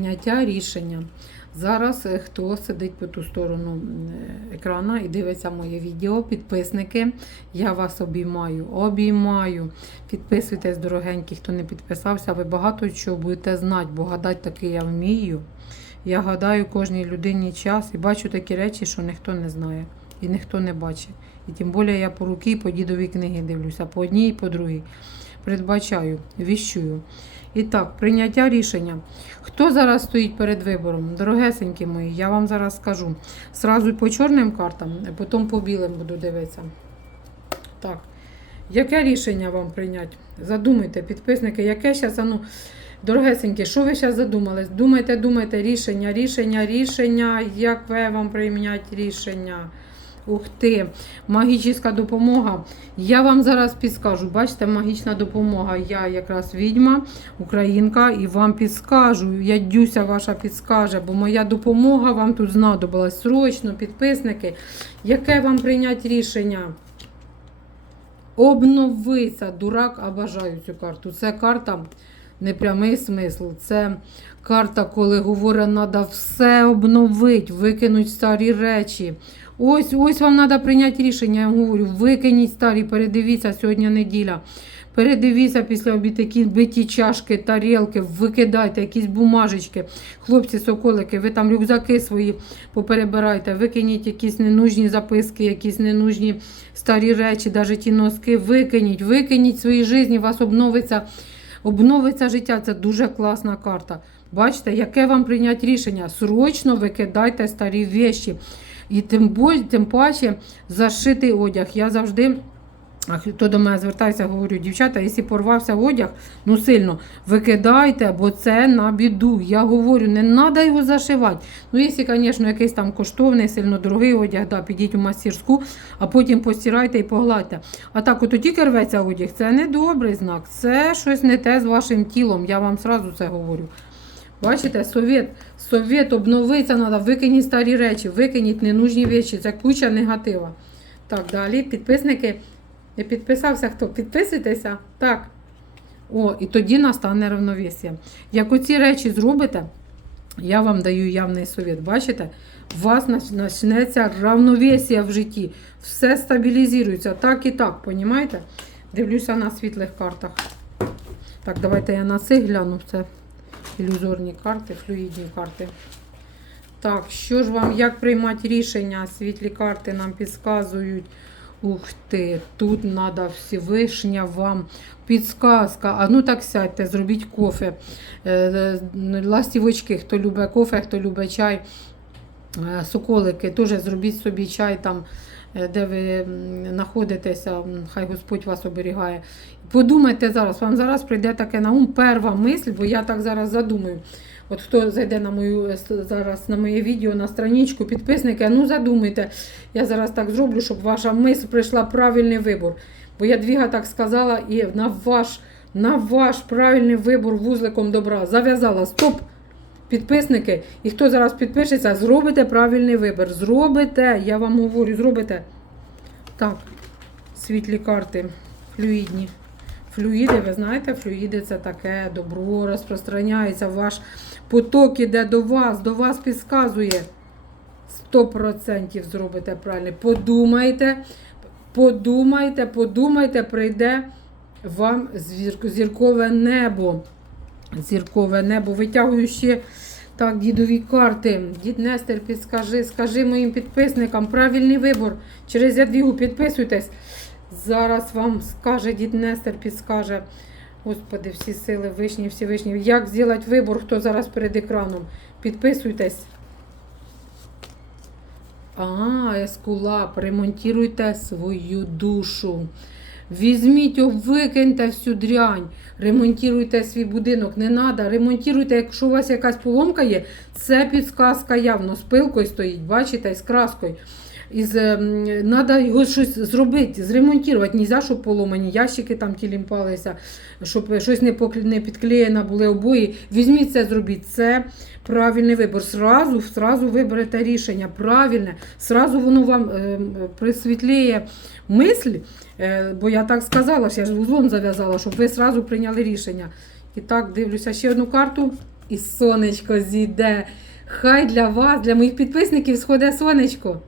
Прийняття рішення. Зараз е, хто сидить по ту сторону екрана і дивиться моє відео, підписники, я вас обіймаю, обіймаю. Підписуйтесь, дорогенькі, хто не підписався, ви багато чого будете знати, бо гадати таки я вмію. Я гадаю кожній людині час і бачу такі речі, що ніхто не знає і ніхто не бачить. І тим більше я по руки і по дідовій книги дивлюся, по одній і по другій. Передбачаю, віщую. І так, прийняття рішення. Хто зараз стоїть перед вибором? Дорогесенькі мої, я вам зараз скажу. Сразу по чорним картам, а потім по білим буду дивитися. Так. Яке рішення вам прийняти? Задумайте, підписники, яке зараз, ну, дорогесенькі, що ви зараз задумались? Думайте, думайте, рішення, рішення, рішення, як ви вам прийняти рішення. Ух ти, магічна допомога. Я вам зараз підскажу. Бачите, магічна допомога. Я якраз відьма, українка, і вам підскажу. Я Дюся ваша підскаже, бо моя допомога вам тут знадобилась. Срочно, підписники. Яке вам прийняти рішення? Обновися, дурак, обожаю цю карту. Це карта непрямий смисл. Це карта, коли говорить, треба все обновити, викинути старі речі. Ось ось вам треба прийняти рішення. Я говорю, викиніть старі, передивіться, сьогодні неділя. Передивіться після обід які биті чашки, тарілки, викидайте якісь бумажечки. Хлопці, соколики, ви там рюкзаки свої поперебирайте, викиніть якісь ненужні записки, якісь ненужні старі речі, навіть ті носки. Викиніть, викиніть свої житті, у вас обновиться, обновиться життя. Це дуже класна карта. Бачите, яке вам прийняти рішення? Срочно викидайте старі вещі. І тим, боль, тим паче зашитий одяг. Я завжди. А хто до мене звертається, говорю, дівчата, якщо порвався одяг, ну сильно викидайте, бо це на біду. Я говорю, не треба його зашивати. Ну, якщо, звісно, якийсь там коштовний, сильно дорогий одяг, да, підіть у мастерську, а потім постирайте і погладьте. А так, от тільки рветься одяг, це не добрий знак, це щось не те з вашим тілом. Я вам сразу це говорю. Бачите, совет, совет обновитися треба, викиніть старі речі, викиніть ненужні речі, це куча негатива. Так, далі, підписники. Не підписався хто? Підписуйтеся. Так. О, і тоді настане равновесія. Як оці речі зробите, я вам даю явний совет. Бачите? У вас почнеться равновесія в житті. Все стабілізується. Так і так, понімаєте? Дивлюся на світлих картах. Так, давайте я на цих гляну. Це ілюзорні карти, флюїдні карти. Так, що ж вам, як приймати рішення? Світлі карти нам підказують. Ух ти, тут треба Всевишня вам підсказка. А ну так сядьте, зробіть кофе. Е, е, Ластівочки, хто любить кофе, хто любить чай, е, соколики, теж зробіть собі чай там, де ви знаходитеся, хай Господь вас оберігає. Подумайте зараз, вам зараз прийде таке на ум перша мисль, бо я так зараз задумаю. От хто зайде на мою е, зараз на моє відео на страничку, підписники, ну задумайте. Я зараз так зроблю, щоб ваша мисль прийшла правильний вибор. Бо я двіга так сказала, і на ваш, на ваш правильний вибор вузликом добра зав'язала. Стоп! Підписники, і хто зараз підпишеться, зробите правильний вибір. Зробите, я вам говорю, зробите. Так, світлі карти, флюїдні. Флюїди, ви знаєте, флюїди це таке добро, розпространяється. Ваш поток іде до вас, до вас підказує. 100% зробите правильно. Подумайте, подумайте, подумайте, прийде вам зір- зіркове небо. Зіркове небо. Витягую ще так, дідові карти. Дід Нестер, підскажи, скажи моїм підписникам правильний вибор. Через ядвігу підписуйтесь. Зараз вам скаже дід Нестер, підскаже. Господи, всі сили вишні, всі вишні. Як зробити вибор, хто зараз перед екраном? Підписуйтесь. А, ескулап, ремонтуйте свою душу. Візьміть, викиньте всю дрянь, ремонтуйте свій будинок. Не треба, ремонтуйте, якщо у вас якась поломка є, це підсказка явно з пилкою стоїть, бачите, з краскою. Із, Треба його щось зробити, зремонтувати. Нельзя, щоб поломані ящики там ті лімпалися, щоб щось не, не підклеєно були обої. Візьміть це, зробіть. Це правильний вибір. Сразу, сразу виберете рішення. Правильне, сразу воно вам е, присвітлює мисль. Е, бо я так сказала, що я ж вузлом зав'язала, щоб ви сразу прийняли рішення. І так, дивлюся ще одну карту. і сонечко зійде. Хай для вас, для моїх підписників сходить сонечко.